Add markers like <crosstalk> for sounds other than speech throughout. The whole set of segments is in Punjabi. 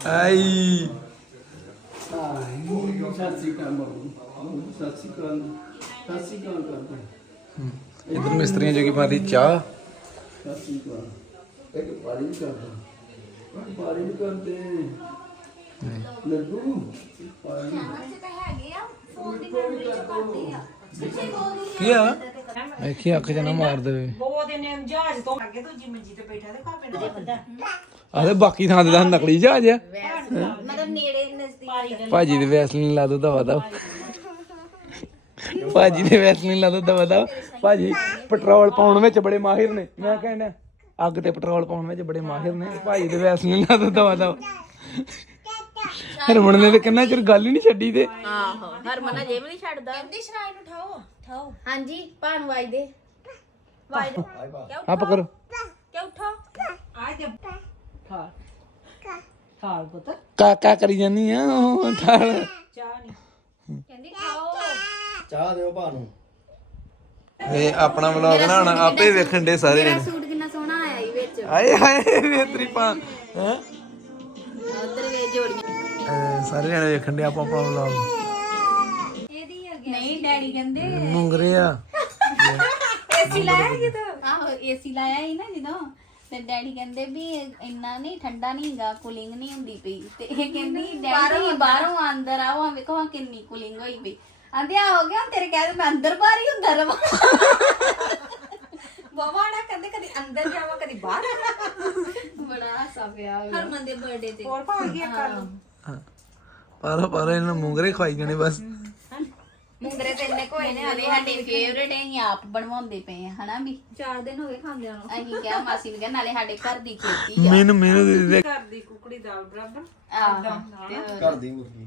ਆਈ। ਸਤਿ ਸ੍ਰੀ ਅਕਾਲ ਬਾਬੂ ਸਤਿ ਸ੍ਰੀ ਅਕਾਲ ਸਤਿ ਸ੍ਰੀ ਅਕਾਲ ਕਰਦਾ ਇਧਰ ਮਿਸਤਰੀਆਂ ਜੋ ਕੀ ਮਾਰੀ ਚਾਹ ਸਤਿ ਸ੍ਰੀ ਅਕਾਲ ਇੱਕ ਪਾਰੀ ਵੀ ਕਰਦਾ ਪਾਰੀ ਵੀ ਕਰਦੇ ਲੱਡੂ ਪਾਰੀ ਕੀ ਆ? ਵੇਖੀ ਅੱਖ ਚ ਨਾ ਮਾਰ ਦੇਵੇ। ਦੋ ਦਿਨ ਜਹਾਜ਼ ਤੋਂ ਅੱਗੇ ਦੂਜੀ ਮੰਜੀ ਤੇ ਬੈਠਾ ਤੇ ਖਾਪੇ ਨਾਲ ਬੰਦਾ। ਆਦੇ ਬਾਕੀ ਥਾਂ ਤੇ ਤਾਂ ਨਕਲੀ ਜਹਾਜ਼ ਆ। ਮਤਲਬ ਨੇੜੇ ਨਜ਼ਦੀਕ। ਭਾਜੀ ਦੇ ਵੈਸਲੀਨ ਲਾ ਦੋ ਦਵਾ ਦਾ ਭਾਜੀ ਦੇ ਵੈਸਲੀਨ ਲਾ ਦੋ ਦਵਾ ਦਾ ਭਾਜੀ ਪੈਟਰੋਲ ਪਾਉਣ ਵਿੱਚ ਬੜੇ ਮਾਹਿਰ ਨੇ। ਮੈਂ ਕਹਿੰਦਾ ਅੱਗ ਤੇ ਪੈਟਰੋਲ ਪਾਉਣ ਵਿੱਚ ਬੜੇ ਮਾਹਿਰ ਨੇ। ਭਾਜੀ ਦੇ ਵੈਸਲੀਨ ਲਾ ਦੋ ਦਵਾ ਦਾ ਹਰਮਨ ਨੇ ਤੇ ਕਿੰਨਾ ਚਿਰ ਗੱਲ ਹੀ ਨਹੀਂ ਛੱਡੀ ਤੇ। ਆਹੋ ਹਰਮਨ ਅਜੇ ਵੀ ਨਹੀਂ ਛੱਡਦਾ। ਕਹਿੰਦੀ ਕਿਉਂ ਉਠੋ? ਆਏ ਤੇ ਥਾਲ ਥਾਲ ਪੁੱਤ। ਕਾ ਕਾ ਕਰੀ ਜਾਨੀ ਆ ਉਹ ਠਾਲ। ਚਾਹ ਨਹੀਂ। ਕਹਿੰਦੀ ਖਾਓ। ਚਾਹ ਦਿਓ ਭਾ ਨੂੰ ਇਹ ਆਪਣਾ ਵਲੌਗ ਨਾ ਹੁਣ ਆਪੇ ਵੇਖਣ ਦੇ ਸਾਰੇ ਜਣੇ। ਸੂਟ ਕਿੰਨਾ ਸੋਹਣਾ ਆਇਆ ਈ ਵਿੱਚ। ਆਏ ਹਾਏ ਵੇਤਰੀ ਪਾ ਹੈ? ਉਧਰ ਵੇ ਜੋੜੀਆਂ। ਸਾਰੇ ਜਣੇ ਵੇਖਣ ਦੇ ਆਪਾਂ ਆਪਣਾ ਵਲੌਗ ਨਹੀਂ ਡੈਡੀ ਕਹਿੰਦੇ ਮੁੰਗਰੇ ਆ। ਏਸੀ ਲਾਇਆ ਜਦੋਂ? ਆਹੋ ਏਸੀ ਲਾਇਆ ਹੀ ਨਾ ਜਦੋਂ। ਤੇ ਡੈਡੀ ਕਹਿੰਦੇ ਵੀ ਇੰਨਾ ਨਹੀਂ ਠੰਡਾ ਨਹੀਂ ਹੈਗਾ ਕੂਲਿੰਗ ਨਹੀਂ ਹੁੰਦੀ ਪਈ। ਤੇ ਇਹ ਕਹਿੰਦੀ ਡੈਡੀ ਬਾਹਰੋਂ ਅੰਦਰ ਆਓ ਆ ਵੇਖੋ ਆਹ ਕਿੰਨੀ ਕੂਲਿੰਗ ਹੋਈ ਪਈ। ਆਂਦੇ ਆ ਹੋ ਗਿਆ ਹੁਣ ਤੇਰੇ ਕਹਿੰਦੇ ਮੈਂ ਅੰਦਰ ਬਾਹਰ ਹੀ ਹੁੰਦਾ ਰਵਾਂ। ਬਾਬਾ ਨਾ ਕਹਿੰਦੇ ਕਦੀ ਅੰਦਰ ਜਾਵਾਂ ਕਦੀ ਬਾਹਰ ਬੜਾ ਹਾਸਾ ਪਿਆ ਹਰਮਨ ਦੇ ਬਰਥਡੇ ਤੇ। ਹੋਰ ਪਾ ਗਿਆ ਕਰ ਪਾਰੋ ਪਾਰੋ ਇਹਨਾਂ ਨੂੰ ਮੁੰਗਰੇ ਖਵਾਈ ਜਾਣੇ ਬਸ। ਮੁੰਗਰੇ ਤੇ ਇੰਨੇ ਕੋਏ ਨੇ ਨਾਲੇ ਸਾਡੇ ਫੇਵਰੇਟ ਅਸੀਂ ਆਪ ਬਣਵਾਉਂਦੇ ਪਏ ਆ ਹਨਾ ਵੀ? ਚਾਰ ਦਿਨ ਹੋ ਗਏ ਖਾਂਦਿਆਂ ਨੂੰ। ਅਸੀਂ ਕਿਹਾ ਮਾਸੀ ਨੂੰ ਕਿਹਾ ਨਾਲੇ ਸਾਡੇ ਘਰ ਦੀ ਖੇਤੀ ਆ। ਮੈਨੂੰ ਮੈਨੂੰ ਦੇ ਦੇ ਘਰ ਦੀ ਕੁਕੜੀ ਦਾਲ ਬਰਾਬਰ। ਆਹੋ ਘਰ ਦੀ ਮੁਰਗੀ।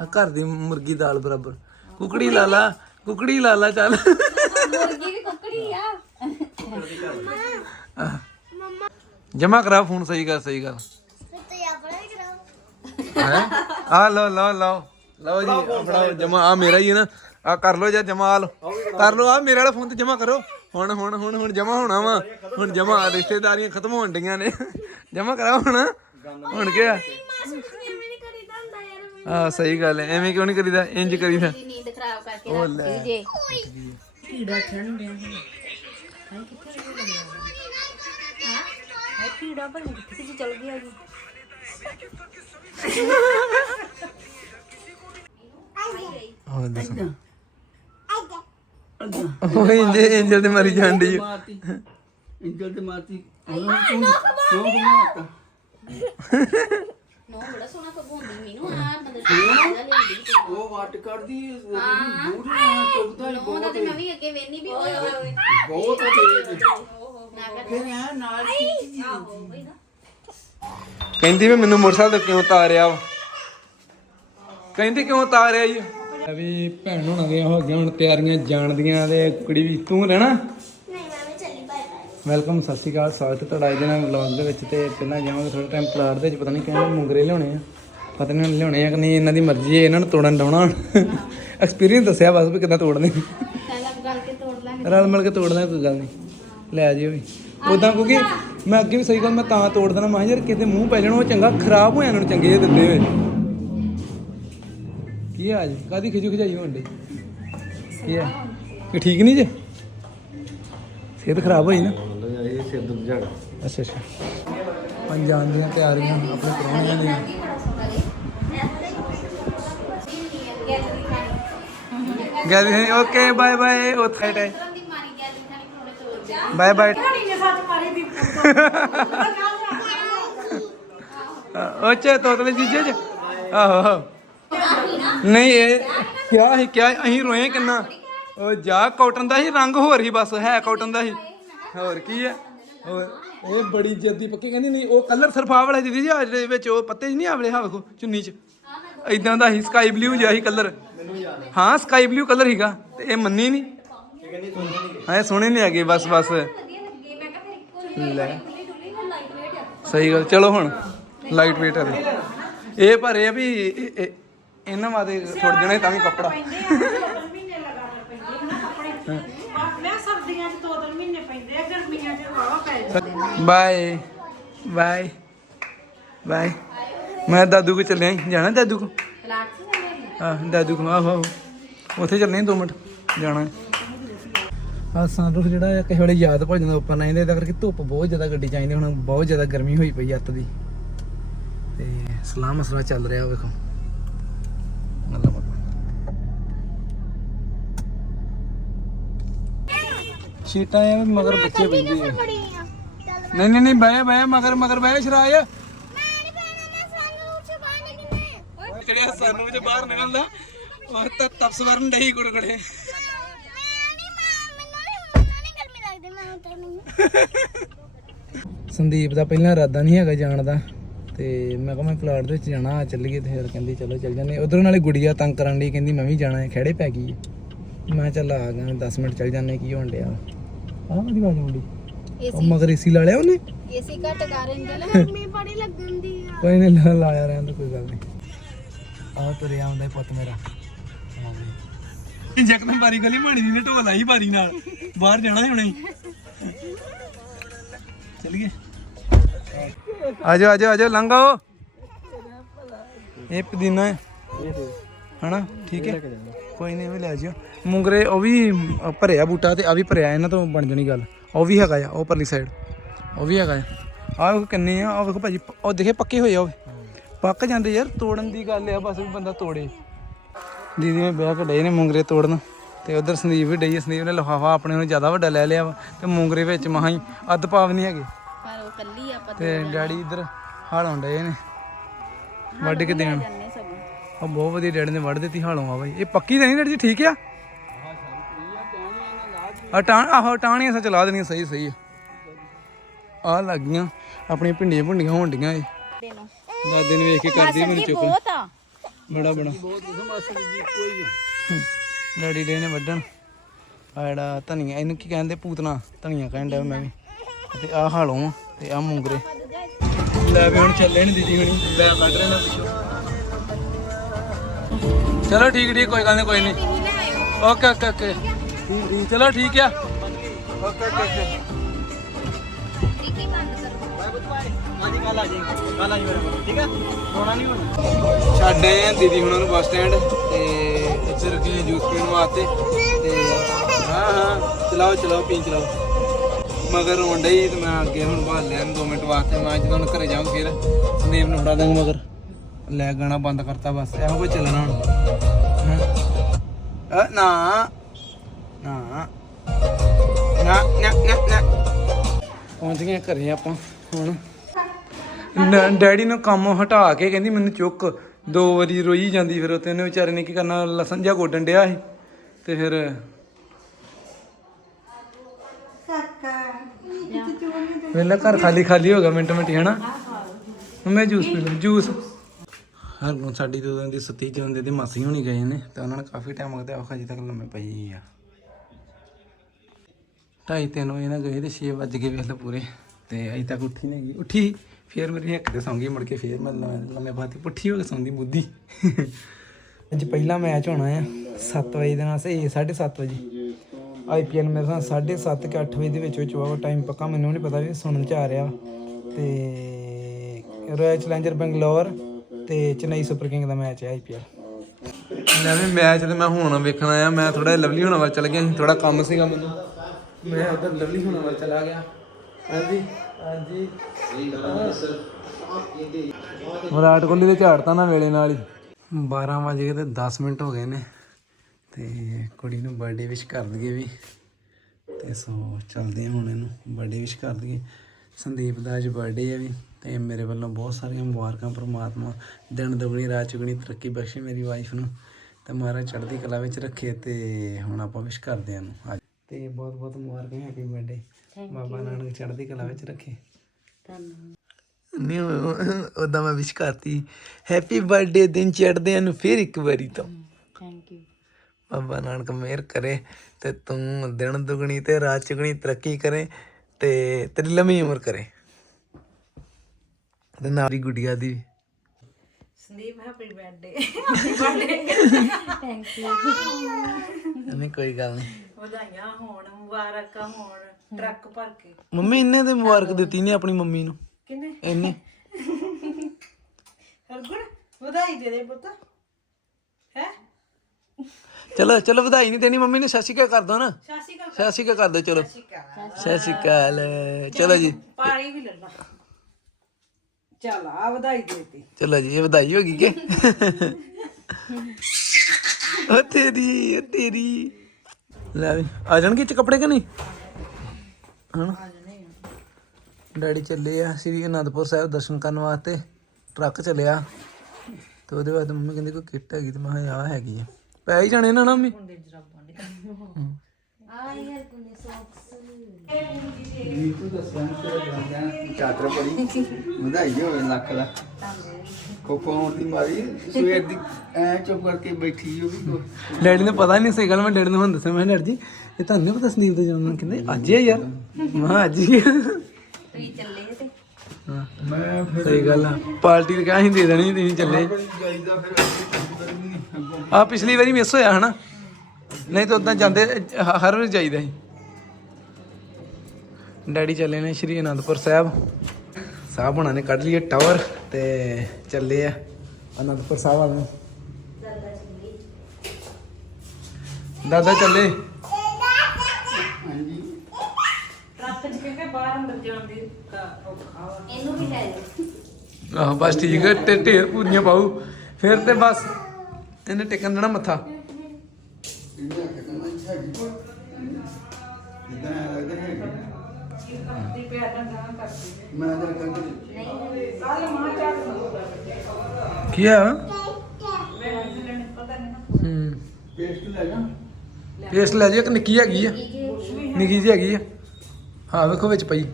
ਆ ਘਰ ਦੀ ਮੁਰਗੀ ਦਾਲ ਬਰਾਬਰ। ਕੁਕੜੀ ਲਾ ਲਾ ਕੁਕੜੀ ਲਾ ਲਾ ਚੱਲ। ਮੁਰਗੀ ਵੀ ਕੁੱਕੜੀ ਆ। ਜਮਾ ਕਰਾ ਫੋਨ ਸਹੀ ਕਰ ਸਹੀ ਕਰ ਹੈ? ਆ ਲਓ ਲਓ ਲਓ। ਲਓ ਜੀ ਆਪਣਾ ਜਮਾ ਆ ਮੇਰਾ ਹੀ ਹੈ ਨਾ। ਆ ਕਰ ਲਓ ਜਾਂ ਲਓ। ਕਰ ਲਓ ਆ ਮੇਰੇ ਵਾਲਾ ਫੋਨ ਤੇ ਜਮਾ ਕਰੋ। ਹੁਣ ਹੁਣ ਹੁਣ ਹੁਣ ਜਮਾ ਹੋਣਾ ਵਾ। ਹੁਣ ਜਮਾ ਰਿਸ਼ਤੇਦਾਰੀਆਂ ਖਤਮ ਹੋਣ ਡੀਆਂ ਨੇ। ਜਮਾ ਕਰਾ ਹੁਣ। ਹੁਣ ਕੀ ਆ? ਆ ਸਹੀ ਗੱਲ ਹੈ। ਐਵੇਂ ਕਿਉਂ ਨਹੀਂ ਕਰੀਦਾ? ਇੰਜ ਕਰੀਦਾ। ਦੀ ਨੀਂਦ ਖਰਾਬ ਕਰਕੇ ਰੱਖਦੀ ਜੇ ਕੀੜਾ ਪਰ ਕਿੱਥੇ ਜੀ ਚਲ ਗਿਆ ਜੀ। ਹੋਰ ਦੱਸੋ। ਉਹ ਇੰਜੇ ਇੰਜਲ ਤੇ ਮਰੀ ਜਾਂਦੀ ਹੈ ਮਾਰਤੀ। ਇੰਜਲ ਤੇ ਮਾਰਤੀ। ਉਹਨਾਂ ਨੂੰ ਤੂੰ ਤੂੰ। ਮਾਰਤਾ ਨੋ ਬੜਾ ਸੋਹਣਾ ਕਬੂੰਦੀ ਮੈਨੂੰ ਆ ਮਤਲਬ ਕਿ ਲੈਂਦੀ ਉਹ ਵੱਟ ਕਰਦੀ ਮੂਡ ਨਾ ਚੁਗਦਾ ਹੀ ਨੋ ਦਾ ਤੇ ਮੈਂ ਵੀ ਅੱਗੇ ਵੇਨੀ ਵੀ ਓਏ ਓਏ ਓਏ ਬਹੁਤ ਤੇਜ਼ ਨਾ ਕਰ ਫਿਰ ਐ ਨਾਲ ਖਿੱਚੀ ਕਹਿੰਦੀ ਵੀ ਮੈਨੂੰ ਮੋਟਰਸਾਈਕਲ ਤੋਂ ਕਿਉਂ ਤਾਰਿਆ ਵਾ? ਕਹਿੰਦੀ ਕਿਉਂ ਤਾਰਿਆ ਜੀ? ਆ ਵੀ ਭੈਣ ਹੋਣਾ ਦੀਆਂ ਹੋ ਗਈਆਂ ਹੁਣ ਤਿਆਰੀਆਂ ਜਾਣ ਦੀਆਂ ਤੇ ਕੁੜੀ ਵੀ ਤੂੰ ਰਹਿਣਾ? ਨਹੀਂ ਮੈਂ ਵੀ ਚੱਲੀ ਬਾਏ ਬਾਏ ਵੈਲਕਮ ਸਤਿ ਸ਼੍ਰੀ ਅਕਾਲ ਸਵਾਗਤ ਹੈ ਤੁਹਾਡਾ ਅੱਜ ਦੇ ਨਾਲ ਵਲੌਗ ਦੇ ਵਿੱਚ ਤੇ ਪਹਿਲਾਂ ਜਾਵਾਂਗੇ ਥੋੜਾ ਟਾਈਮ ਪਲਾਟ ਦੇ ਵਿੱਚ ਪਤਾ ਨਹੀਂ ਕਹਿੰਦੇ ਮੁੰਗਰੇ ਲਿਆਉਣੇ ਆ। ਪਤਾ ਨਹੀਂ ਲਿਆਉਣੇ ਆ ਕਿ ਨਹੀਂ ਇਹਨਾਂ ਦੀ ਮਰਜ਼ੀ ਹੈ ਇਹਨਾਂ ਨੂੰ ਤੋੜਨ ਡਾਉਣਾ ਐਕਸਪੀਰੀਅੰਸ ਦੱਸਿਆ ਬਸ ਵੀ ਕਿੱਦਾਂ ਤੋੜਨੇ। ਪਹਿਲਾਂ ਗੱਲ ਕੇ ਤੋੜ ਲਾਂਗੇ। ਰਲ ਮਿਲ ਕੇ ਤੋੜਨਾ ਕੋਈ ਗੱਲ ਨਹੀਂ। ਲੈ ਜਿਓ ਵੀ। ਉਦਾਂ ਕਿਉਂਕਿ ਮੈਂ ਅੱਗੇ ਵੀ ਸਹੀ ਗੱਲ ਮੈਂ ਤਾਂ ਤੋੜ ਦੇਣਾ ਮੈਂ ਕਿਹਾ ਯਾਰ ਕਿਤੇ ਮੂੰਹ ਪੈ ਜਾਣਾ ਉਹ ਚੰਗਾ ਖਰਾਬ ਹੋ ਜਾਣ ਨੂੰ ਚੰਗੇ ਜਿਹੇ ਦਿੱਤੇ ਹੋਏ। ਕੀ ਆ ਜੀ ਕਾਦੀ ਖਿਜੂ ਖਜਾਈ ਹੋਣ ਡਈ? ਕੀ ਆ? ਕਿ ਠੀਕ ਨਹੀਂ ਜੇ? ਸਿਹਤ ਖਰਾਬ ਹੋਈ ਨਾ? ਇਹ ਸਿਰ ਝੜ ਅੱਛਾ ਅੱਛਾ। ਪੰਜ ਦੀਆਂ ਤਿਆਰੀਆਂ ਆਪਣੇ ਪ੍ਰਾਹੁਣਿਆਂ ਦੀਆਂ ਗੈਲਰੀ ਓਕੇ ਬਾਏ ਬਾਏ ਉੱਥੇ ਟਾਈ ਬਾਏ ਬਾਏ। ਉੱਚੇ ਤੋਤਲੇ ਜੀਜੇ ਚ। ਆਹੋ ਆਹੋ। ਨਹੀਂ, ਇਹ ਕਿਆ ਹੀ, ਕਿਆ ਅਸੀਂ ਰੋਏ ਕਿੰਨਾ? ਉਹ ਜਾ ਕਾਟਨ ਦਾ ਹੀ ਰੰਗ ਹੋਰ ਹੀ ਬਸ, ਹੈ ਕਾਟਨ ਦਾ ਹੀ। ਹੋਰ ਕੀ ਹੈ? ਹੋਰ, ਇਹ ਬੜੀ ਜੱਦੀ ਪੱਕੀ ਕਹਿੰਦੀ ਨਹੀਂ, ਉਹ ਕਲਰ ਸਰਫਾ ਵਾਲਾ ਦੀਦੀ ਜੀ ਆ ਜਿਹੜੇ ਵਿੱਚ ਉਹ ਪੱਤੇ ਜਿਹੇ ਨਹੀਂ ਆਵਲੇ ਹਾਂ ਵੇਖੋ, ਚੁੰਨੀ ਚ। ਇਦਾਂ ਦਾ ਹੀ ਸਕਾਈ ਬਲੂ ਜਿਹਾ ਹੀ ਕਲਰ ਹਾਂ ਸਕਾਈ ਬਲੂ ਕਲਰ ਹੀਗਾ ਤੇ ਇਹ ਮੰਨੀ ਨਹੀਂ। ਹਾਂ ਸੋਹਣੇ ਨਹੀਂ ਹੈਗੇ ਬਸ ਬਸ। ਲੈ, ਸਹੀ ਗੱਲ, ਚਲੋ ਹੁਣ ਲਾਈਟ ਵੇਟ ਹੈ ਇਹ ਪਰ ਇਹ ਵੀ ਇਹਨਾਂ ਵਾਦੇ ਥੋੜ ਜਣੇ ਤਾਂ ਵੀ ਕੱਪੜਾ। ਪੈਂਦੇ ਆ ਦੋ ਮਹੀਨੇ ਲਗਾਤਾਰ ਪੈਂਦੇ ਆ ਨਾ ਕੱਪੜੇ ਮੈਂ ਸਰਦੀਆਂ 'ਚ ਦੋ ਤਿੰਨ ਮਹੀਨੇ ਪੈਂਦੇ ਆ ਗਰਮੀਆਂ 'ਚ ਵਾਵਾ ਪੈ ਜਾਂਦੇ ਬਾਏ ਬਾਏ ਬਾਏ। ਮੈਂ ਦਾਦੂ ਕੋ ਚੱਲਿਆ ਸੀ। ਜਾਣਾ ਦਾਦੂ ਕੋ ਆਹ ਦਾਦੂ ਕੋ ਆਹੋ ਆਹੋ। ਉੱਥੇ ਚੱਲਣੇ 2 ਮਿੰਟ। ਜਾਣਾ। ਆ ਸੰਰੂਫ ਜਿਹੜਾ ਆ, ਕਿਸੇ ਵੇਲੇ ਯਾਦ ਭੁੱਲ ਜਾਂਦਾ ਉੱਪਰ ਨਾ। ਇਹਦੇ ਤਾਂ ਕਰਕੇ ਧੁੱਪ ਬਹੁਤ ਜ਼ਿਆਦਾ ਗੱਡੀ ਚ ਆਉਂਦੀ ਹੁਣ ਬਹੁਤ ਜ਼ਿਆਦਾ ਗਰਮੀ ਹੋਈ ਪਈ ਅੱਤ ਦੀ। ਤੇ ਸਲਾਮ ਮਸਲਾ ਚੱਲ ਰਿਹਾ ਵੇਖੋ। ਸ਼ੀਟਾਂ ਐ ਮਗਰ ਬੱਚੇ ਬੈਠੇ ਆ। ਨਹੀਂ ਨਹੀਂ ਨਹੀਂ ਬੈ ਬੈ ਮਗਰ ਮਗਰ ਬੈ ਸ਼ਰਾਜ ਕਿਹੜਿਆ ਸਾਨੂੰ ਵਿੱਚ ਬਾਹਰ ਨਿਕਲਦਾ ਔਰ ਤਾਂ ਤਪਸ ਵਰਨ ਡਈ ਕੁੜਕੜੇ ਸੰਦੀਪ ਦਾ ਪਹਿਲਾਂ ਇਰਾਦਾ ਨਹੀਂ ਹੈਗਾ ਜਾਣ ਦਾ ਤੇ ਮੈਂ ਕਿਹਾ ਮੈਂ ਪਲਾਟ ਦੇ ਵਿੱਚ ਜਾਣਾ ਆ ਚੱਲੀਏ ਤੇ ਫਿਰ ਕਹਿੰਦੀ ਚਲੋ ਚੱਲ ਜਾਂਦੇ ਉਧਰ ਨਾਲੇ ਗੁੜੀਆ ਤੰਗ ਕਰਨ ਦੀ ਕਹਿੰਦੀ ਮੈਂ ਵੀ ਜਾਣਾ ਹੈ ਖੜੇ ਪੈ ਗਈ। ਮੈਂ ਕਿਹਾ ਚੱਲ ਆ ਗਿਆ 10 ਮਿੰਟ ਚੱਲ ਜਾਂਦੇ ਕੀ ਹੋਣ ਡਿਆ। ਆਹ ਉਹਦੀ ਆਵਾਜ਼ ਆਉਂਦੀ ਉਹ ਮਗਰ ਏਸੀ ਲਾ ਲਿਆ ਉਹਨੇ? ਏਸੀ ਘੱਟ ਕਰ ਇੰਜਲ <laughs> ਕੋਈ ਨਹੀਂ ਲਾ ਲਾਇਆ ਰਹਿਣ ਦਾ ਕੋਈ ਗੱਲ ਨਹੀਂ ਆਹ ਤੁਰਿਆ ਆਉਂਦਾ ਈ ਪੁੱਤ ਮੇਰਾ। ਜਕਦਮ ਬਾਰੀ ਗਲੀ ਮਾਣੀ ਨੇ ਢੋਲ ਆਈ ਬਾਰੀ ਨਾਲ। ਬਾਹਰ ਜਾਣਾ ਹੀ ਹੁਣੇ ਚਲੀਏ। ਆਜੋ ਆਜੋ ਆਜੋ ਲੰਘੋ। ਇਹ ਪੁਦੀਨਾ ਹੈ। ਹਨਾ? ਠੀਕ ਹੈ। ਕੋਈ ਨਹੀਂ ਵੀ ਲੈ ਜਿਓ। ਮੁੰਗਰੇ ਉਹ ਵੀ ਭਰਿਆ ਬੂਟਾ ਤੇ ਆ ਵੀ ਭਰਿਆ ਇਹਨਾਂ ਤੋਂ ਬਣ ਜਣੀ ਗੱਲ। ਉਹ ਵੀ ਹੈਗਾ ਆ ਉਹ ਪਰਲੀ ਸਾਈਡ ਉਹ ਵੀ ਹੈਗਾ ਆ। ਆਹ ਵੇਖੋ ਕਿੰਨੇ ਆ ਉਹ ਵੇਖੋ ਭਾਜੀ ਉਹ ਦੇਖੇ ਪੱਕੇ ਹੋਏ ਆ ਉਹ। ਪੱਕ ਜਾਂਦੇ ਯਾਰ ਤੋੜਨ ਦੀ ਗੱਲ ਆ ਬਸ ਵੀ ਬੰਦਾ ਤੋੜੇ। ਦੀਦੀ ਨੇ ਵਿਆਹ ਕੇ ਡਏ ਨੇ ਮੁੰਗਰੇ ਤੋੜਨ ਤੇ ਉਧਰ ਸੰਦੀਪ ਵੀ ਡਈ। ਸੰਦੀਪ ਨੇ ਲਿਫਾਫਾ ਆਪਣੇ ਨੂੰ ਜ਼ਿਆਦਾ ਵੱਡਾ ਲੈ ਲਿਆ ਵਾ ਤੇ ਮੁੰਗਰੇ ਵਿੱਚ ਮਹਾਂ ਹੀ ਅੱਧ ਪਾਵ ਨਹੀਂ ਹੈਗੇ। ਪਰ ਉਹ ਕੱਲੀ ਆਪਾਂ ਤੇ ਡੈਡੀ ਇੱਧਰ ਹਾਲੋਂ ਡਏ ਨੇ। ਵੱਢ ਕੇ ਦੇਣ। ਉਹ ਬਹੁਤ ਵਧੀਆ ਡੈਡੀ ਨੇ ਵੱਢ ਦਿੱਤੀ ਹਾਲੋਂ ਆ ਬਾਈ। ਇਹ ਪੱਕੀ ਤਾਂ ਨਹੀਂ ਡੈਡੀ ਜੀ ਠੀਕ ਆ? ਆ ਟਾਣ ਆਹੋ ਟਾਣੀਆਂ ਸਾ ਚਲਾ ਦੇਣੀਆਂ ਸਹੀ ਸਹੀ ਆ। ਲੱਗ ਗਈਆਂ। ਆਪਣੀਆਂ ਭਿੰਡੀਆਂ ਭੁੰਡੀਆਂ ਹੋਣ ਡੀਆਂ ਏ ਦਾਦੇ ਨੇ ਵੇਖ ਕੇ ਕਰਦੀ ਮੈਨੂੰ ਚੁੱਕ ਬਹੁਤ ਆ। ਬੜਾ ਬੜਾ। ਡੈਡੀ ਦੇ ਨੇ ਵੱਢਣ। ਆ ਜਿਹੜਾ ਧਨੀਆ ਇਹਨੂੰ ਕੀ ਕਹਿੰਦੇ? ਪੂਤਨਾ। ਧਨੀਆ ਕਹਿੰਦਾ ਮੈਂ ਵੀ। ਤੇ ਆ ਹਾਲੋਂ ਤੇ ਆ ਮੂੰਗਰੇ। ਲੈ ਵੀ ਹੁਣ ਚੱਲੇ ਨੇ ਦੀਦੀ ਹੁਣੀ। ਲੈ ਕੱਢ ਰਹੇ ਨੇ ਪਿੱਛੋਂ। ਚਲੋ ਠੀਕ ਠੀਕ ਕੋਈ ਗੱਲ ਨਹੀਂ ਕੋਈ ਨਹੀਂ ਓਕੇ ਓਕੇ ਓਕੇ। ਠੀਕ ਠੀਕ, ਚਲੋ ਠੀਕ ਆ। ਓਕੇ ਓਕੇ ਛੱਡ ਆਏ ਆ ਦੀਦੀ ਹੁਣਾਂ ਨੂੰ ਬੱਸ ਸਟੈਂਡ ਤੇ ਇੱਥੇ ਰੁਕੇ ਆ ਜੂਸ ਪੀਣ ਵਾਸਤੇ ਤੇ ਹਾਂ ਹਾਂ, ਚਲਾਓ ਚਲਾਓ ਪੀ ਚਲਾਓ। ਮਗਰ ਰੋਣ ਡਈ ਤੇ ਮੈਂ ਅੱਗੇ ਹੁਣ ਬਾਹਰ ਲਿਆ 2 ਮਿੰਟ ਵਾਸਤੇ, ਮੈਂ ਜਦੋਂ ਹੁਣ ਘਰੇ ਜਾਵਾਂ ਫਿਰ ਸੰਦੀਪ ਨੂੰ ਫੜਾ ਦਾਂਗਾ ਮਗਰ। ਲੈ ਗਾਣਾ ਬੰਦ ਕਰਤਾ ਬਸ, ਇਹੋ ਕੋਈ ਚੱਲਣਾ ਹੁਣ। ਨਾ ਪਹੁੰਚ ਗਏ ਘਰੇ ਆਪਾਂ ਹੁਣ। ਡੈਡੀ ਨੂੰ ਕੰਮ ਹਟਾ ਕੇ ਕਹਿੰਦੀ ਮੈਨੂੰ ਚੁੱਕ। ਦੋ ਵਾਰੀ ਰੋਈ ਜਾਂਦੀ ਫਿਰ ਉੱਤੇ ਉਹਨੇ ਵਿਚਾਰੇ ਨੇ ਕੀ ਕਰਨਾ ਲਸਣ ਜਿਹਾ ਗੋਡਣ ਡਿਆ ਸੀ। ਤੇ ਫਿਰ ਵੇਲਾ ਘਰ ਖਾਲੀ ਖਾਲੀ ਹੋ ਗਿਆ, ਮਿੰਟ ਮਿੰਟ ਹੈਨਾ ਮੈਂ ਜੂਸ ਪੀ ਲਾਂ, ਜੂਸ। ਹਰ ਨੂੰ ਸਾਡੀ ਦੋ ਦਿਨ ਦੀ ਸੁੱਤੀ ਜਾਂਦੇ ਤੇ ਮਾਸੀ ਹੋਣੀ ਗਏ ਨੇ, ਤੇ ਉਹਨਾਂ ਨੇ ਕਾਫੀ ਟਾਈਮ ਲੱਗਦਾ ਉਹ ਅਜੇ ਤੱਕ ਲੰਮੇ ਪਈ ਆ। ਢਾਈ ਤਿੰਨ ਵਜੇ ਨਾਲ ਗਏ ਤੇ 6 ਵਜ ਗਏ ਵੇਖ ਲਓ ਪੂਰੇ। ਤੇ ਅਜੇ ਤੱਕ ਉੱਠੀ ਨਹੀਂ ਗਈ ਉੱਠੀ, ਫੇਰ ਮੇਰੀ ਇੱਕ ਤੇ ਸੌਂ ਗਈ ਮੁੜ ਕੇ ਫੇਰ ਮੈਂ ਲੰਮੇ ਲੰਮੇ ਪੁੱਠੀ ਹੋ ਕੇ ਸੌਂਦੀ ਬੁੱਧੀ। ਅੱਜ ਪਹਿਲਾ ਮੈਚ ਹੋਣਾ ਆ 7 ਵਜੇ ਦੇ ਨਾਲ ਸੇ 7:30 ਵਜੇ। ਆਈਪੀਐਲ ਮੇਰੇ ਨਾਲ 7:30 ਕਿ 8 ਵਜੇ ਦੇ ਵਿੱਚ ਵਿੱਚ ਹੋਊਗਾ ਟਾਈਮ ਪੱਕਾ, ਮੈਨੂੰ ਨਹੀਂ ਪਤਾ ਵੀ ਸੁਣਨ ਚ ਆ ਰਿਹਾ। ਤੇ ਰਾਇਲ ਚੈਲੰਜਰ ਬੰਗਲੌਰ ਤੇ ਚੇਨਈ ਸੁਪਰ ਕਿੰਗ ਦਾ ਮੈਚ ਹੈ ਆਈਪੀਐਲ ਲੈ ਵੀ ਮੈਚ ਤੇ ਮੈਂ ਹੁਣ ਵੇਖਣਾ ਆ ਮੈਂ ਥੋੜਾ ਲਵਲੀ ਹੋਣਾ ਵੱਲ ਚੱਲ ਗਿਆ ਸੀ ਥੋੜਾ ਕੰਮ ਸੀਗਾ ਮੈਨੂੰ। ਮੈਂ ਉਧਰ ਲਵਲੀ ਹੋਣਾ ਵੱਲ ਚਲਾ ਗਿਆ। ਹਾਂਜੀ। ਹਾਂਜੀ। ਵਿਰਾਟ ਕੋਹਲੀ ਦੇ ਝਾੜਤਾ ਨਾ ਵੇਲੇ ਨਾਲ ਹੀ। 12 ਵਜੇ ਤੇ 10 ਮਿੰਟ ਹੋ ਗਏ ਨੇ। ਤੇ ਕੁੜੀ ਨੂੰ ਬਰਥਡੇ ਵਿਸ਼ ਕਰ ਦਈਏ ਵੀ। ਤੇ ਸੋ ਚੱਲਦੇ ਹਾਂ ਹੁਣ ਇਹਨੂੰ ਬਰਥਡੇ ਵਿਸ਼ ਕਰ ਦਈਏ। ਸੰਦੀਪ ਦਾ ਅੱਜ ਬਰਥਡੇ ਹੈ ਵੀ। ਤੇ ਮੇਰੇ ਵੱਲੋਂ ਬਹੁਤ ਸਾਰੀਆਂ ਮੁਬਾਰਕਾਂ ਪ੍ਰਮਾਤਮਾ ਦਿਨ ਦੁਗਣੀ ਰਾਤ ਚੁਗਣੀ ਤਰੱਕੀ ਬਖਸ਼ੇ ਮੇਰੀ ਵਾਈਫ ਨੂੰ। ਤੇ ਮਹਾਰਾਜ ਚੜ੍ਹਦੀ ਕਲਾ ਵਿੱਚ ਰੱਖੇ ਤੇ ਹੁਣ ਆਪਾਂ ਵਿਸ਼ ਕਰਦੇ ਹਾਂ ਇਹਨੂੰ। ਅੱਜ ਤੇ ਬਹੁਤ ਬਹੁਤ ਮੁਬਾਰਕਾਂ ਹੈਪੀ ਬਰਥਡੇ ਬਾਬਾ ਨਾਨਕ ਚੜ੍ਹਦੀ ਕਲਾ ਵਿੱਚ ਰੱਖੇ। ਨਹੀਂ ਉਹਦਾ ਮੈਂ ਵਿਸ਼ ਕਰਤੀ। ਹੈਪੀ ਬਰਥਡੇ ਦਿਨ ਚੜ੍ਹਦੇ ਨੂੰ ਫਿਰ ਇੱਕ ਵਾਰੀ ਤੋਂ। ਥੈਂਕ ਯੂ ਬਾਬਾ ਨਾਨਕ ਮਿਹਰ ਕਰੇ ਤੇ ਤੂੰ ਦਿਨ ਦੁਗਣੀ ਤੇ ਰਾਤ ਚੁਗਣੀ ਤਰੱਕੀ ਕਰੇ ਤੇ ਤੇਰੀ ਲੰਮੀ ਉਮਰ ਕਰੇ। ਤੇ ਨਾਰੀ ਗੁੱਡੀਆ ਦੀ। Sandeep happy birthday thank you ਨਹੀਂ ਕੋਈ ਗੱਲ ਨਹੀਂ। ਵਧਾਈਆਂ ਹੋਣ ਮੁਬਾਰਕਾਂ ਹੋਣ ਟਰੱਕ ਭਰ ਕੇ। ਮੰਮੀ ਇਹਨੇ ਤੇ ਮੁਬਾਰਕ ਦਿੱਤੀ ਨਹੀਂ ਆਪਣੀ ਮੰਮੀ ਨੂੰ। ਕਿੰਨੇ? ਇਹਨੇ ਹਰਗੁਣ ਵਧਾਈ ਦੇ ਦੇ ਪੁੱਤ। ਹੈ? ਚਲੋ ਚਲੋ ਵਧਾਈ ਨਹੀਂ ਦੇਣੀ ਮੰਮੀ ਨੇ ਸਤਿ ਸ਼੍ਰੀ ਅਕਾਲ ਕਰ ਦੋ ਨਾ। ਸਾਸੀ ਕਾ ਕਰ ਦੋ ਚਲੋ। ਜੀ। ਪਾਣੀ ਵੀ ਲੈ ਲਾ। ਚੱਲ ਆ ਵਧਾਈ ਦੇਤੀ। ਚਲੋ ਜੀ ਇਹ ਵਧਾਈ ਹੋ ਗਈ ਕਿ? ਤੇਰੀ। ਲੈ ਵੀ। ਆ ਜਾਣਗੇ ਚ ਕੱਪੜੇ ਕਿ ਨਹੀਂ? ਹਣ ਡੈਡੀ ਚੱਲੇ ਆ ਸ੍ਰੀ ਅਨੰਦਪੁਰ ਸਾਹਿਬ ਦਰਸ਼ਨ ਕਰਨ ਵਾਸਤੇ। ਟਰੱਕ ਚੱਲਿਆ। ਤੇ ਉਹਦੇ ਬਾਅਦ ਮੰਮੀ ਕਹਿੰਦੀ ਕੋਈ ਕਿੱਟ ਹੈਗੀ ਤੇ ਮੈਂ ਕਿਹਾ ਆ ਹੈਗੀ ਆ। ਪੈ ਹੀ ਜਾਣੇ ਨਾ ਨਾ ਮੰਮੀ। ਨੀਤੂ ਦਾ ਸੰਤ ਚਾਤਰ ਪੜੀ ਵਧਾਈ ਹੋਵੇ ਲੱਖ ਲੱਖ ਕੋਕੋ ਦੀ ਮਾਰੀ ਸਵੇਰ ਦੀ ਐ ਚੁੱਪ ਕਰਕੇ ਬੈਠੀ ਹੋ ਵੀ ਡੈਡੀ ਨੂੰ ਪਤਾ ਨਹੀਂ ਸੀ ਗੱਲ ਮੈਂ ਡੈਡੀ ਨੂੰ ਹੁਣ ਦੱਸਿਆ ਮੈਂ ਕਿਹਾ, ਡੈਡੀ ਜੀ ਇਹ ਤੁਹਾਨੂੰ ਨਹੀਂ ਪਤਾ ਸੰਦੀਪ ਦਾ ਜਨਮ ਕਹਿੰਦੇ ਅੱਜ ਹੀ ਆ ਯਾਰ। ਮੈਂ ਕਿਹਾ, ਅੱਜ ਹੀ ਆ। ਤੁਸੀਂ ਚੱਲੇ ਤੇ। ਹਾਂ ਮੈਂ ਫਿਰ ਸਹੀ ਗੱਲ ਆ। ਪਾਰਟੀ ਤੇ ਕਹਾਂ ਦੇ ਦੇਣੀ ਤੁਸੀਂ ਚੱਲੇ। ਆ ਪਿਛਲੀ ਵਾਰੀ ਮਿਸ ਹੋਇਆ ਹਨਾ? ਨਹੀਂ ਤਾਂ ਉਦਾਂ ਜਾਂਦੇ ਹ- ਹਰ ਵਾਰ ਜਾਈਦਾ ਸੀ। ਡੈਡੀ ਚੱਲੇ ਨੇ ਸ਼੍ਰੀ ਅਨੰਦਪੁਰ ਸਾਹਿਬ। ਸਾਹਿਬ ਹੁਣਾਂ ਨੇ ਕੱਢ ਲਈ ਟਾਵਰ ਤੇ ਚੱਲੇ ਆ ਅਨੰਦਪੁਰ ਸਾਹਿਬ ਵੱਲ ਨੂੰ। ਦਾਦਾ ਚੱਲੇ। ਇਹਨੂੰ ਵੀ ਲੈ ਲਓ। ਆਹ ਬਸ ਠੀਕ ਹੈ ਤੇ ਢੇਰ ਪੂਰੀਆਂ ਪਾਉ ਫਿਰ ਤੇ ਬਸ ਇਹਨੇ ਟਿਕਣ ਦੇਣਾ ਮੱਥਾ। ਇਹਨਾਂ ਕਹਿੰਦਾ ਲੱਗਦਾ ਹੈ ਦੀ ਪਿਆਰ ਨਾਲ ਗਾਂ ਕਰਦੀ ਮੈਂ ਤਾਂ ਕਹਿੰਦਾ ਕੱਲ ਮਾਂ ਚਾਹ ਕੀ ਆ? ਮੈਂ ਲੈਣ ਪਤਾ ਨਹੀਂ ਨਾ। ਹੂੰ। ਪੇਸਟ ਲੈ ਜਾ। ਪੇਸਟ ਲੈ ਜੀ ਇੱਕ ਨਿੱਕੀ ਹੈਗੀ ਆ। ਨਿੱਕੀ ਜੀ ਹੈਗੀ ਆ। ਹਾਂ ਵੇਖੋ ਵਿੱਚ ਪਈ।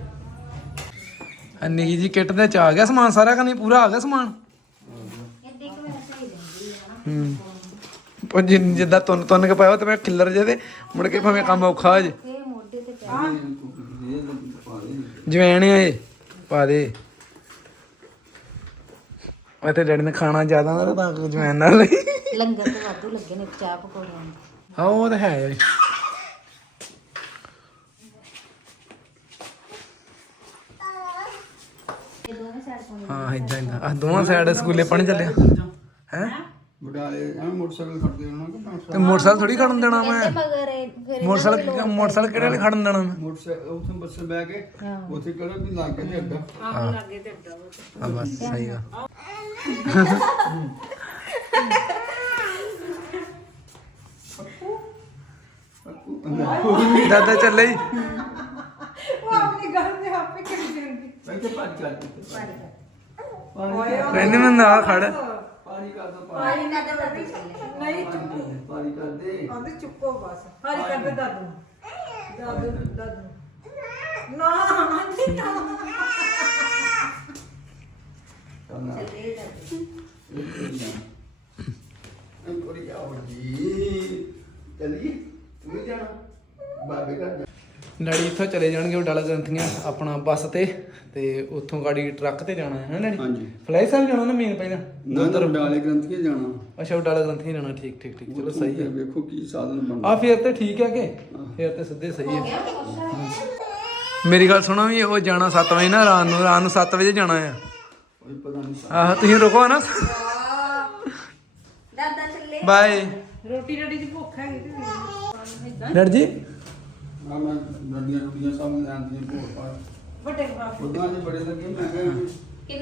ਆ ਨਿੱਕੀ ਜੀ ਕਿੱਟ ਦੇ ਚ ਆ ਗਿਆ ਸਮਾਨ ਸਾਰਾ ਕਿ ਨਹੀਂ? ਪੂਰਾ ਆ ਗਿਆ ਸਮਾਨ? ਹੂੰ। ਪਰ ਜਿ- ਜਿੱਦਾਂ ਤੁੰਨ ਤੁੰਨ ਕੇ ਪਾਇਆ ਤੇ ਮੈਂ ਖਿੱਲਰ ਜੇ ਤੇ ਮੁੜ ਕੇ ਭਾਵੇਂ ਕੰਮ ਔਖਾ ਹੋ ਜੇ। ਜਵੈਣ ਆ ਇਹ ਪਾ ਦੇ। ਮੈਂ ਤੇ ਡੈਡੀ ਨੇ ਖਾਣਾ ਜ਼ਿਆਦਾ ਨਾ ਤਾਂ ਜਵੈਣ ਨਾਲ ਲਈ। ਲੰਗਰ ਤੇ ਵਾਧੂ ਲੱਗੇ ਨੇ ਚਾਹ ਪਕੌੜਿਆਂ ਦੇ। ਹਾਂ ਉਹ ਤਾਂ ਹੈ ਯਾਰ ਹਾਂ ਇਦਾਂ ਇਦਾਂ ਆ। ਦੋਵਾਂ ਸਾਈਡ ਸਕੂਲੇ ਪੜਨ ਚੱਲਿਆ ਹੈ? ਬਟਾਲੇ ਆ ਮੋਟਰਸਾਈਕਲ ਖੜਦੇ ਉਹਨਾਂ ਕੋ ਪੰਜ ਤੇ ਮੋਟਰਸਾਈਕਲ ਥੋੜੀ ਖੜਨ ਦੇਣਾ ਮੈਂ? ਮਗਰ ਇਹ ਫਿਰ ਮੋਟਰਸਾਈਕਲ ਮੋਟਰਸਾਈਕਲ ਕਿਹੜੇ ਵਾਲੇ ਖੜਨ ਦੇਣਾ ਮੈਂ? ਮੋਟਰਸਾਈਕਲ ਉੱਥੇ ਬੱਸ ਬਹਿ ਕੇ ਉੱਥੇ ਕਰੋ ਵੀ ਲੱਗ ਕੇ ਅੱਡਾ ਆਹ ਲੱਗੇ ਤੇ ਅੱਡਾ। ਆ ਬਸ ਸਹੀ ਆ। ਦਾਦਾ ਚੱਲੇ ਈ। ਉਹ ਆਪਣੀ ਗੱਲ ਤੇ ਆਪੇ ਕਰੀ ਜਾਂਦੀ। ਬੈਠੇ ਭੱਜ ਚੱਲ ਕਹਿੰਦੀ ਮੈਂ ਨਾਲ ਖੜ। ਪਾਣੀ ਕਰ ਦੋ ਪਾਣੀ ਨਹੀਂ ਚੁੱਪੋ ਪਾਣੀ ਕਰ ਦੇ ਆਂਦੇ ਚੁੱਪੋ ਬਸ। ਹਰੀ ਕਰਦੇ ਦਾਦੂ ਦਾਦੂ ਦਾਦੂ ਨਾ। ਆਂਟੀ ਨਾ। ਚੱਲਣਾ ਇਹ ਕੋਰੀ ਆਉ ਜੀ ਚਲੀ ਤੂੰ ਵੀ ਜਾਣਾ। ਬਾਬੇ ਘਰ ਡੈਡੀ ਇੱਥੋਂ ਚਲੇ ਜਾਣਗੇ ਉਹ ਡਾਲਾ ਗ੍ਰੰਥੀਆਂ ਆਪਣਾ ਬੱਸ ਤੇ ਤੇ ਉੱਥੋਂ ਗਾੜੀ ਟਰੱਕ ਤੇ ਜਾਣਾ ਹੈ ਨਾ ਡੈਡੀ ਹਾਂਜੀ। ਫਲਾਈ ਸਾਹਿਬ ਜਾਣਾ ਨਾ ਮੇਨ ਪਹਿਲਾਂ? ਨਾ ਤਾਂ ਬਟਾਲੇ ਗ੍ਰੰਥੀਏ ਜਾਣਾ। ਅੱਛਾ ਉਹ ਡਾਲਾ ਗ੍ਰੰਥੀ ਜਾਣਾ ਠੀਕ ਠੀਕ ਠੀਕ ਚਲੋ ਸਹੀ ਹੈ ਵੇਖੋ ਕੀ ਸਾਧਨ ਬਣਦਾ। ਆ ਫੇਰ ਤੇ ਠੀਕ ਹੈ ਕਿ? ਫੇਰ ਤੇ ਸਿੱਧੇ ਸਹੀ ਹੈ। ਮੇਰੀ ਗੱਲ ਸੁਣੋ ਵੀ ਉਹ ਜਾਣਾ 7 ਵਜੇ ਨਾ ਰਾਤ ਨੂੰ ਰਾਤ ਨੂੰ 7 ਵਜੇ ਜਾਣਾ ਆ। ਕੋਈ ਪਤਾ ਨਹੀਂ। ਆਹ ਤੁਸੀਂ ਰੁਕੋ ਨਾ। ਦਾਦਾ ਚੱਲੇ। ਬਾਏ ਰੋਟੀ ਰੋਟੀ ਦੀ ਭੁੱਖ ਹੈਗੀ ਤੇ ਡੈਡ ਜੀ? ਆ ਮੈਂ ਨਦੀਆਂ ਰੁੜੀਆਂ ਸਭ ਲੈਂਦੀਆਂ ਭੋਰ ਪਾ ਵੱਡੇ ਬਾਪ ਉਦਾਂ ਦੇ ਬੜੇ ਲੱਗੇ ਮੈਂ ਕਿਹਾ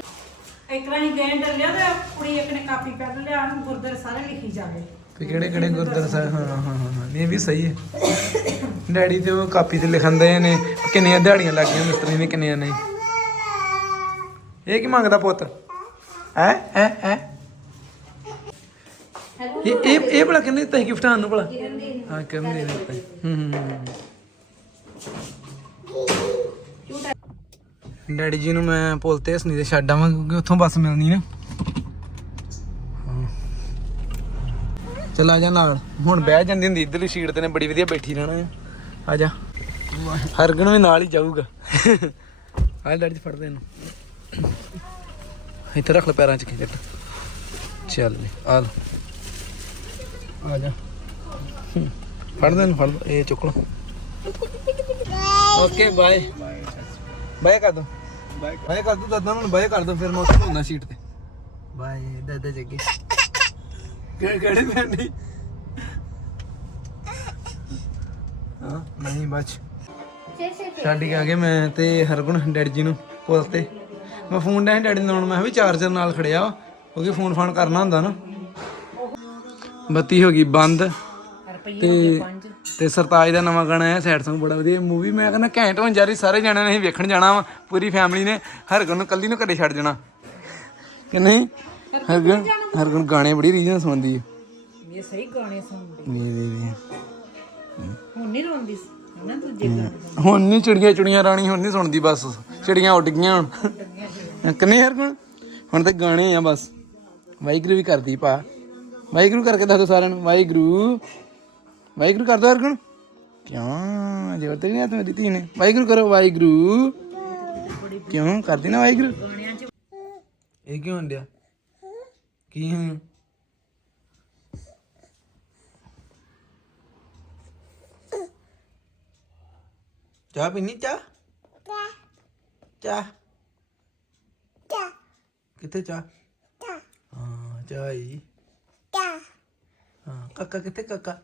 ਇੱਕ ਵਾਰੀ ਗਏ ਡੱਲਿਆ ਤੇ ਕੁੜੀ ਇੱਕ ਨੇ ਕਾਪੀ ਕੱਢ ਲਿਆ ਉਹਨੂੰ ਗੁਰਦਰ ਸਾਰੇ ਲਿਖੀ ਜਾਵੇ। ਵੀ ਕਿਹੜੇ ਕਿਹੜੇ ਗੁਰਦੁਆਰਾ ਸਾਹਿਬ ਹਾਂ ਹਾਂ ਹਾਂ ਹਾਂ। ਇਹ ਵੀ ਸਹੀ ਹੈ। ਡੈਡੀ ਤੇ ਉਹ ਕਾਪੀ ਤੇ ਲਿਖਾਂਦੇ ਨੇ ਕਿੰਨੀਆਂ ਦਿਹਾੜੀਆਂ ਲੱਗੀਆਂ ਮਿਸਤਰੀ ਨੇ ਕਿੰਨੀਆਂ ਨਹੀਂ। ਇਹ ਕੀ ਮੰਗਦਾ ਪੁੱਤ? ਹੈ ਹੈ ਹੈ? ਇਹ ਇਹ ਇਹ ਭਲਾ ਕਿੰਨੇ ਸੀ ਗਿਫਟ ਆਣ ਨੂੰ ਭਲਾ? ਹਾਂ ਕਰਨ ਦੇ। ਹੂੰ ਹੂੰ, ਹੂੰ। ਡੈਡੀ ਜੀ ਨੂੰ ਮੈਂ ਪੁੱਲ ਤੇ ਹਸਨੀ ਦੇ ਛੱਡ ਆਵਾਂ, ਕਿਉਂਕਿ ਉੱਥੋਂ ਬੱਸ ਮਿਲਣੀ ਨਾ। ਚੱਲ ਜਾ ਨਾਲ। ਹੁਣ ਬਹਿ ਜਾਂਦੀ ਹੁੰਦੀ, ਇਧਰਲੀ ਸੀਟ ਤੇ ਨੇ, ਬੜੀ ਵਧੀਆ ਬੈਠੀ ਰਹਿਣਾ ਆ। ਜਾ। ਹਰਗਣ ਵੀ ਨਾਲ ਹੀ ਜਾਊਗਾ। ਆ ਡੈਡੀ ਜੀ, ਫੜਦੇ ਇਹਨੂੰ। ਇੱਥੇ ਰੱਖ ਲੈ ਪੈਰਾਂ 'ਚ ਖਿੱਚ ਚੱਲ ਵੀ ਆ ਲਓ ਆ ਜਾ। ਫੜ ਦੇ ਇਹਨੂੰ, ਫੜ ਇਹ ਚੁੱਕ ਲਓ। Okay, bye. ਬਾਏ ਕਰ ਦੋ। ਬਾਏ ਕਰ। ਦੋ ਦਾਦਾ ਨੂੰ ਬਾਏ ਕਰ ਦੋ ਫਿਰ ਮੈਂ ਉੱਥੇ ਹੋਣਾ ਸੀਟ ਤੇ। ਬਾਏ ਦਾਦਾ ਜੱਗੇ। ਕਿਹੜੇ ਕਿਹੜੇ ਪੈਣੀ ਹਾਂ ਨਹੀਂ ਬਚ ਛੱਡ ਕੇ ਆ ਗਏ ਮੈਂ ਤੇ ਹਰਗੁਣ ਡੈਡੀ ਜੀ ਨੂੰ ਪੁੱਲ ਤੇ। ਮੈਂ ਫੋਨ ਡੈਡੀ ਡੈਡੀ ਨੂੰ ਲਾਉਣ ਮੈਂ ਕਿਹਾ ਵੀ ਚਾਰਜਰ ਨਾਲ ਖੜਿਆ ਕਿਉਂਕਿ ਫੋਨ ਫਾਨ ਕਰਨਾ ਹੁੰਦਾ ਨਾ। ਬੱਤੀ ਹੋ ਗਈ ਬੰਦ। ਤੇ ਤੇ ਸਰਤਾਜ ਦਾ ਨਵਾਂ ਗਾਣਾ ਹੈ ਸੈਡ Song ਬੜਾ ਵਧੀਆ ਮੂਵੀ ਮੈਂ ਕਹਿੰਦਾ ਘੈਂਟ ਹੋਣ ਜਾ ਰਹੀ ਸਾਰੇ ਜਣਿਆਂ ਨੇ ਅਸੀਂ ਵੇਖਣ ਜਾਣਾ ਵਾ ਪੂਰੀ ਫੈਮਿਲੀ ਨੇ। ਹਰਗੁਣ ਨੂੰ ਕੱਲੀ ਨੂੰ ਘਰੇ ਛੱਡ ਜਾਣਾ। ਕਿ ਨਹੀਂ? ਹਰਗੁਣ ਹਰਗੁਣ ਗਾਣੇ ਬੜੀ ਰੀਜਨ ਸੁਣਦੀ ਹੈ ਇਹ ਸਹੀ ਗਾਣੇ ਸੁਣਦੇ। ਵੀ ਵੀ ਵੀ। ਹੁਣ ਨਹੀਂ ਰੋਂਦੀ ਹਨਾ ਦੂਜੇ ਗਾਣੇ ਹੁਣ ਨਹੀਂ ਚਿੜੀਆਂ ਚੁੜੀਆਂ ਰਾਣੀ ਹੁਣ ਨਹੀਂ ਸੁਣਦੀ ਬਸ। ਚਿੜੀਆਂ ਉੱਡ ਗਈਆਂ ਹੁਣ। ਕਿੰਨੇ ਹਰਗੁਣ? ਹੁਣ ਤੇ ਗਾਣੇ ਆ ਬਸ। ਵਾਹਿਗੁਰੂ ਵੀ ਕਰਦੀ ਪਾ। ਵਾਹਿਗੁਰੂ ਕਰਕੇ ਦੱਸ ਸਾਰਿਆਂ ਨੂੰ। ਵਾਹਿਗੁਰੂ। ਵਾਹਿਗੁਰੂ ਕਰ ਦੋ ਹਰਗੁਣ? ਕਿਉਂ? ਜੋਰ ਤੇ ਨਹੀਂ ਆ ਮੇਰੀ ਧੀ ਨੇ। ਵਾਹਿਗੁਰੂ ਕਰੋ ਵਾਹਿਗੁਰੂ। ਕਿਉਂ? ਕਰਦੀ ਨਾ ਵਾਹਿਗੁਰੂ। ਇਹ ਕਿਉਂ ਹੁੰਦਿਆ? ਕੀ ਹੋਇਆ? ਚਾਹ ਪੀਣੀ? ਚਾਹ? ਚਾਹ। ਚਾਹ ਕਿੱਥੇ ਚਾਹ? ਹਾਂ ਚਾਹ ਹੀ ਹਾਂ ਕਾਕਾ ਕਿੱਥੇ ਕਾਕਾ?